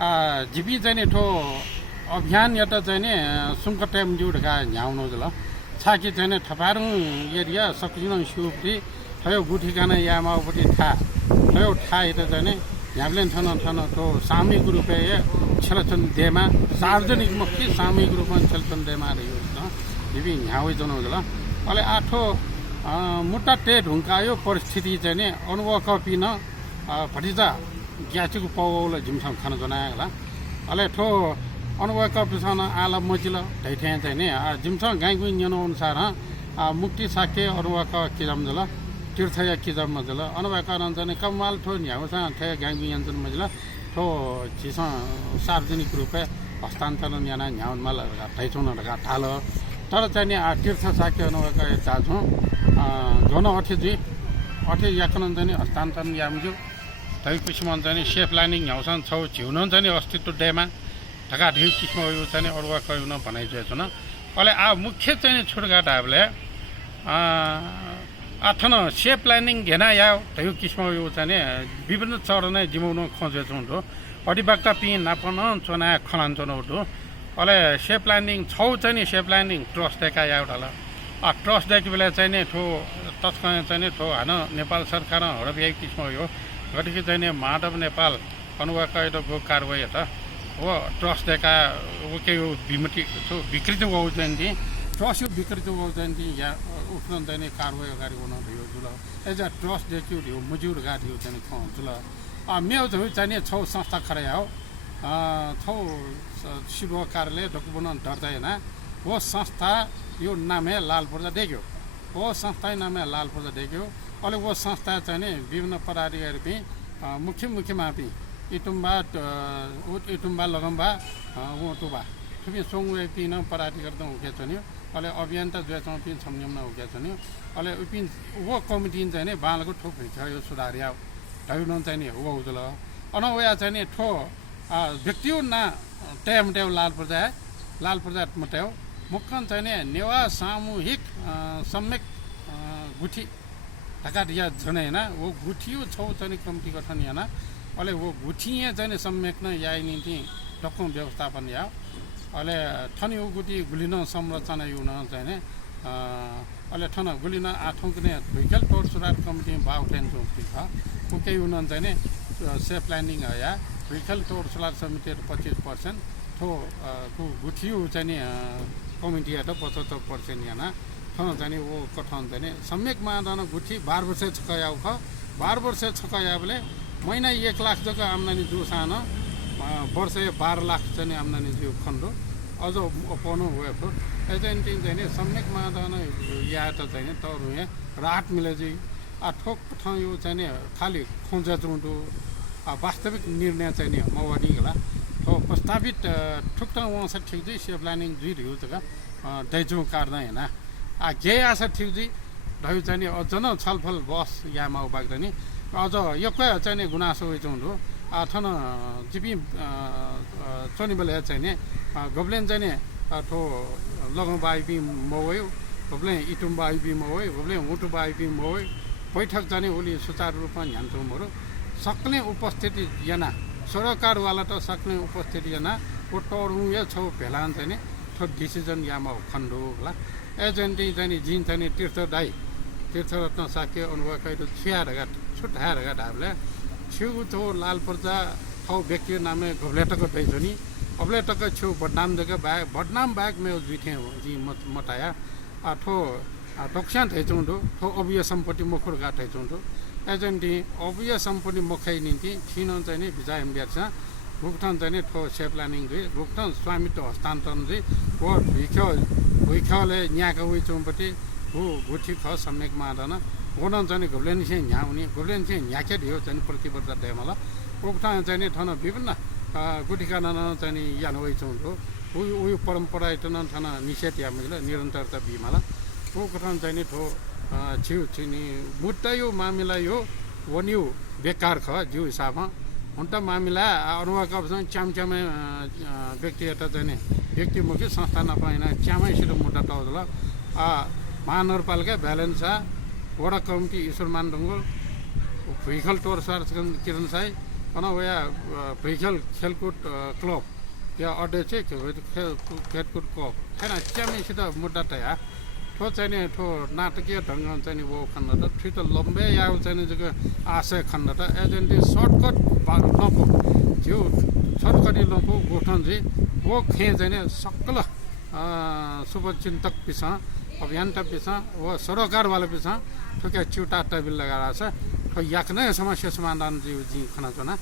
GP चाहिँ नि ठो अभियान एउटा चाहिँ नि सुङ्क टाइम जुडका न्याउनु ल छाकी चाहिँ नि ठपारुङ एरिया सकिन सुपटी थयो गुठीकाना यामाउपट्टि थयो यता चाहिँ नि ह्याब्लेन ठन ठो सामूहिक रूपे छलछन देमा सार्वजनिक मुक्ति सामूहिक रूपमा छलछन देमा रह्यो न जिपी न्याउ जनो ल अले आठो मुट्टा टेट हुँकायो परिस्थिति चाहिँ नि अनुभव कपिन भटिजा ग्याचुको पाउला जिमसँग खान जनाला अले ठो अनुभव कपिसन आला मजिल ढैठ्या चाहिँ नि जिमसँग गाईको न्यनो अनुसार मुक्ति साके अनुभव क किजम जल तीर्थया किजम मजल अनुभव कारण चाहिँ कमाल ठो न्याउसँग ठे गाईको यन्त्र मजिल ठो चिस सार्वजनिक रूपे हस्तान्तरण याना न्याउनमा ढैचौन ढका थाल तर चाहिँ नि तीर्थ साके अनुभव क चाछु जन अठे याकन चाहिँ नि हस्तान्तरण यामजु तै किसिम चाहिँ सेफ लाइनिङ ह्याउसन छौ झिउन चाहिँ नि अस्तित्व डेमा ढका ढिउ किसिम यो चाहिँ अरुवा कयुन भनाइदिएको न अहिले मुख्य चाहिँ नि छुटघाट हामीले आठन सेफ लाइनिङ घेना या तै किसिम यो चाहिँ विभिन्न चरण जिमाउनु खोजेको हुन्थ्यो अडिबाक्टा पिँ नापन चोना खनान चोन उठ्यो अहिले सेफ लाइनिङ छौ चाहिँ नि सेफ लाइनिङ ट्रस्ट देखा या एउटा ट्रस्ट देखि बेला चाहिँ नि ठो तत्काल चाहिँ नि ठो होइन नेपाल सरकार हडप यही किसिम हो गतिके चाहिँ नि माधव नेपाल अनुभव कहिलेको कारवाही त हो ट्रस्ट देखा के यो विमति विकृति हो चाहिँ ट्रस्ट यो विकृति हो चाहिँ या उठ्न चाहिँ कारवाही अगाडि हुन थियो जुल एज अ ट्रस्ट देखियो थियो मजुर गाडी चाहिँ जुल मेउ चाहिँ नि छौ संस्था खडा हो छौ शिव कार्यालय डकुमेन्ट डर्दैन वो संस्था यो नामे लाल पर्दा देख्यो वो संस्था नामे लाल पर्दा देख्यो अहिले वो संस्था चाहिँ नि विभिन्न पदाधिकारी पनि मुख्यमा पनि इटुम्बा लगम्बा टुबा थुपी सोङवे पिन पदाधिकारी त हुके छ नि अहिले अभियन्ता जुएसँग पनि छम्यम हुके छ नि अहिले उपिन वो कमिटी चाहिँ नि बालको ठोक छ यो सुधारिया ढाउन चाहिँ नि हो उजल अनवया चाहिँ नि ठो व्यक्तियो ना ट्याम लाल प्रजा मट्याउ मुक्कन चाहिँ नि नेवा सामूहिक सम्यक गुठी ढाका दिया झनै हैन वो गुठियो छौ चाहिँ कमिटी गठन याना अहिले वो गुठिए चाहिँ सम्यक न याइ निति डक्कम व्यवस्थापन या अहिले ठन यो गुटी गुलिन संरचना युन चाहिँ नि अहिले ठन गुलिन आठौँ कुनै भेहिकल टोर सुधार कमिटी भाउ टेन चौकी छ कुकै युन चाहिँ नि सेफ लाइनिङ या भेहिकल टोर सुधार समिति 25% ठो गुठियो चाहिँ नि कमिटी त 75% याना ठन चाहिँ वो कठन चाहिँ नि सम्यक मादन गुठी 12 वर्ष छकयाउ ख 12 वर्ष छकयाबले महिना 1 लाख जग्गा आम्दानी जो सानो वर्ष 12 लाख चाहिँ आम्दानी जो खण्ड अझ अपनो वेब एजेन्टी चाहिँ नि सम्यक मादन या त चाहिँ नि तर यहाँ रात मिले चाहिँ ठोक ठाउँ यो चाहिँ नि खाली खोजा जुँडो वास्तविक निर्णय चाहिँ नि माओवादी होला तो प्रस्तावित ठुक्टा वहाँ से ठीक जी सेफ लाइनिङ जुई रह्यो जग्गा दैजो काट्दा होइन गे आशा ठिक जी ढाउ चाहिँ अझ न छलफल बस यामा उबाग्दा नि अझ यो चाहिँ नि गुनासो हुँदो ठन जिपी चोनी बेला चाहिँ नि गब्लेन चाहिँ नि ठो लगौँ बाइपी मौयो गब्ले इटुम बाइपी मौयो गब्ले हुटु बाइपी मौयो बैठक जाने ओली सुचारू रूपमा ध्यानचौमहरू सक्ने उपस्थिति याना सरकारवाला त सक्ने उपस्थिति याना टोरू या छौ भेलान चाहिँ नि थो डिसिजन यामा खण्डो होला एजेन्टी चाहिँ नि जिन चाहिँ नि तीर्थरत्न साक्य अनुभव कहिले छियारगा छुट्याएरगा ढाबले छेउ छौ लाल पर्जा छौ व्यक्ति नामे घोब्लेटको दैछ नि अब्लेटको छेउ बदनाम जग्गा बदनाम बाहेक मेरो जुइथे जी मटाया ठो डक्स्यान थैचौँडो ठो अभिय सम्पत्ति मुखुर गा थैचौँडो एजेन्टी अभिय सम्पत्ति मुखाइ निम्ति छिन चाहिँ नि भिजा एमबिआर छ भुक्तान चाहिँ नि ठो सेफ प्लानिङ चाहिँ भुक्तान स्वामित्व हस्तान्तरण चाहिँ वो भुइख्याले यहाँको उयो चौपट्टि हो गुठी ख सम्यक मादन गोन चाहिँ घोब्लेन चाहिँ न्याउने घोब्लेन चाहिँ न्याके दियो चाहिँ प्रतिबद्ध डेमला भुक्तान चाहिँ नि ठन विभिन्न गुठीका चाहिँ नि यान उयो चौँडो उयो परम्परा इटन ठन निषेध यामिल निरन्तरता बिमाला वो कथन चाहिँ नि ठो छिउ छिनी मुद्दा यो मामिला यो वन्यु बेकार ख जिउ हिसाबमा हुन त मामिला अनुभवसँग च्यामच्यामे व्यक्ति यता चाहिँ नि व्यक्तिमुखी संस्था नपाइन च्यामैसित मुद्दा टाउदल महानगरपालिका भ्यालेन्सा वडा कमिटी ईश्वरमान ढुङ्गोल भेहिकल टोर किरण साई कना वया भेकल खेलकुद क्लब या अध्यक्ष के खेलकुद क्लब हैन च्यामेसित मुद्दा तया ठो चाहिँ नि ठो नाटकीय ढङ्ग चाहिँ नि वो खण्ड त ठिक त लम्बे याउ चाहिँ नि जको आशय खण्ड त एजेन्टले सर्टकट नपो जो सर्टकटी नपो गोठन चाहिँ वो खे चाहिँ नि सक्ल शुभचिन्तक पिछ अभियन्ता पिछ वो सरोकारवाला पिछ ठोक्या चिउटा टेबल लगाएर छ ठो याक्ने समस्या समाधान जी खना छ ना